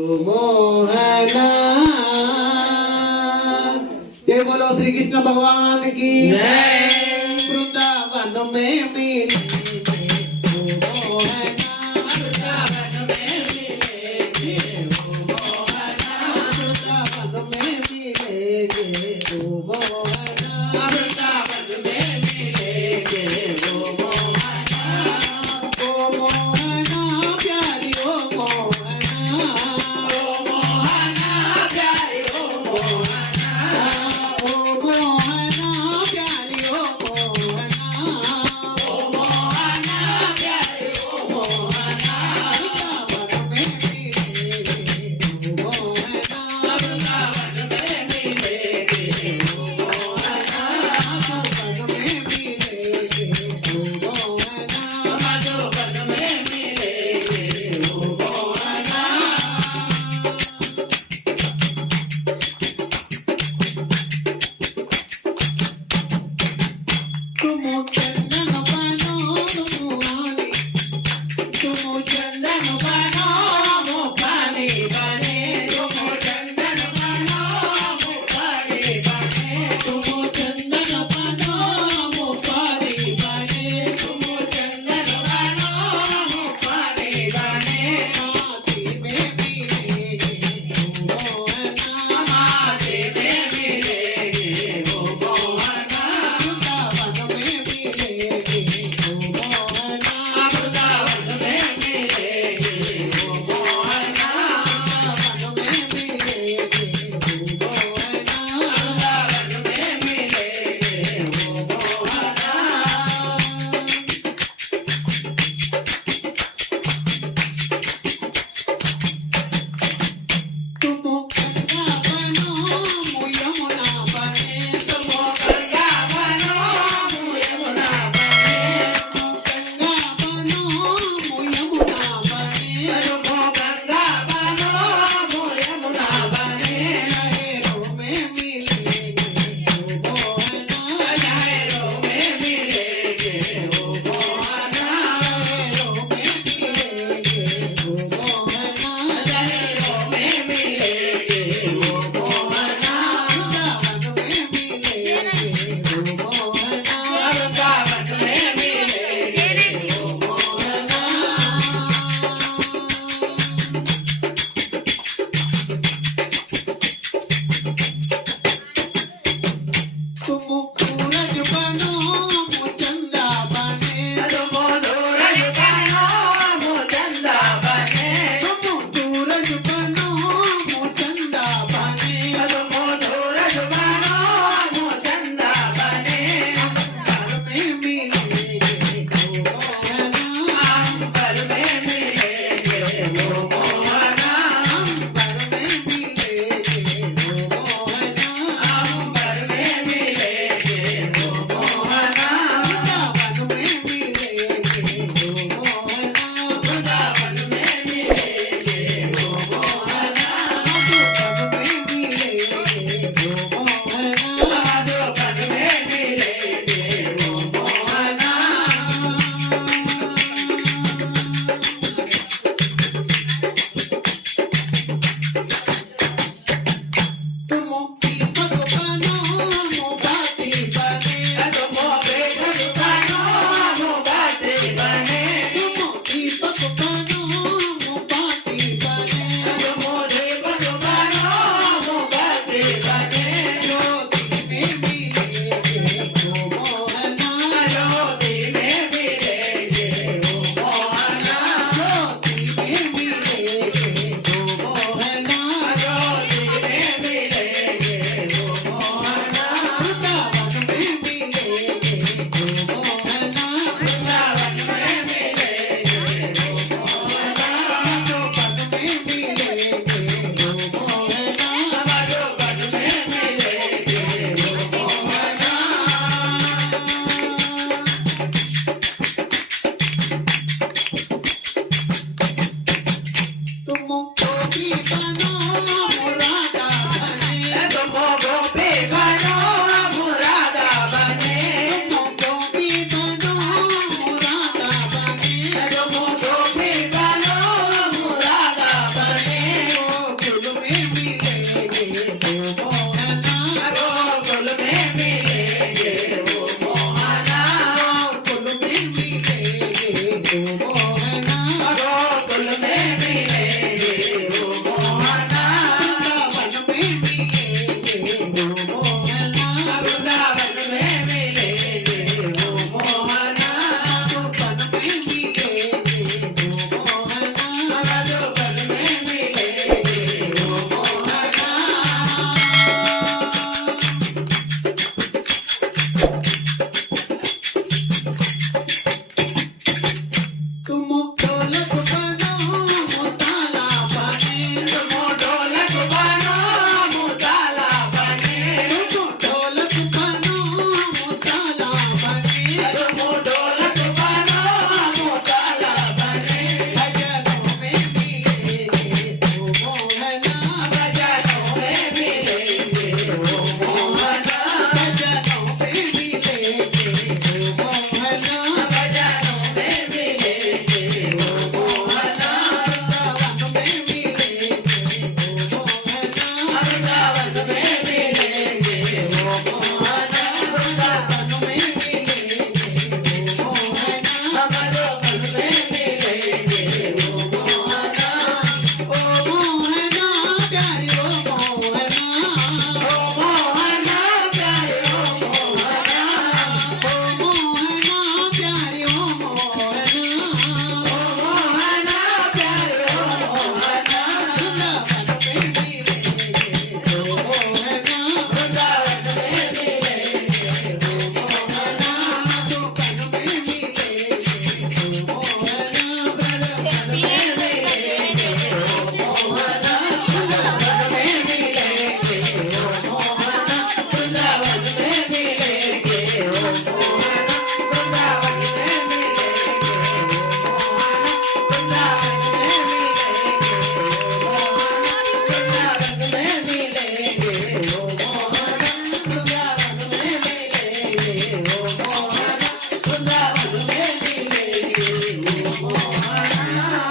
मोहना ये बोलो श्री कृष्ण भगवान की जय। वृंदावन में मिले मोहना, वृंदावन में मिलेंगे ओ मोहना, वृंदावन में मिलेंगे ओ मोहना, वृंदावन में मिलेंगे ओ मोहना, ओ मोहना प्यारी ओ मोहना, ओ मोहना प्यारी ओ मोहना, ओ मोहना प्यारी ओ मोहना, ओ मोहना प्यारी ओ मोहना, वृंदावन में मिलेंगे ओ मोहना, वृंदावन में मिलेंगे ओ मोहना, वृंदावन में मिलेंगे ओ मोहना, वृंदावन में मिलेंगे ओ मोहना। तुम चंदन बनो मुहानी, तुम चंदन बनो मुखानी बने, तुम चंदन बनो मुखानी बने, तुम चंदन बनो मुखानी बने, तुम चंदन बनो मुखानी बने, माथे में मिलेंगे ओ मोहना, माथे में मिलेंगे ओ मोहना, वृंदावन में मिलेंगे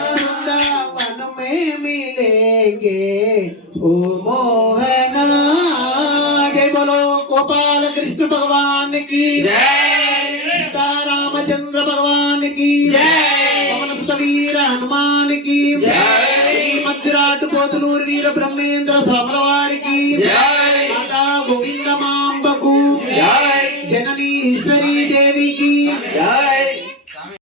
वृंदावन में मिलेंगे ओ मोहना। जय बोलो गोपाल कृष्ण भगवान की जय, रामचंद्र भगवान की जय, पवन सुत वीर हनुमान की जय, मध्यराट पोतलूर वीर ब्रह्मेंद्र स्वामी वारी की जय, माता गोविंद मांबकु जय, जननी ईश्वरी देवी की जय।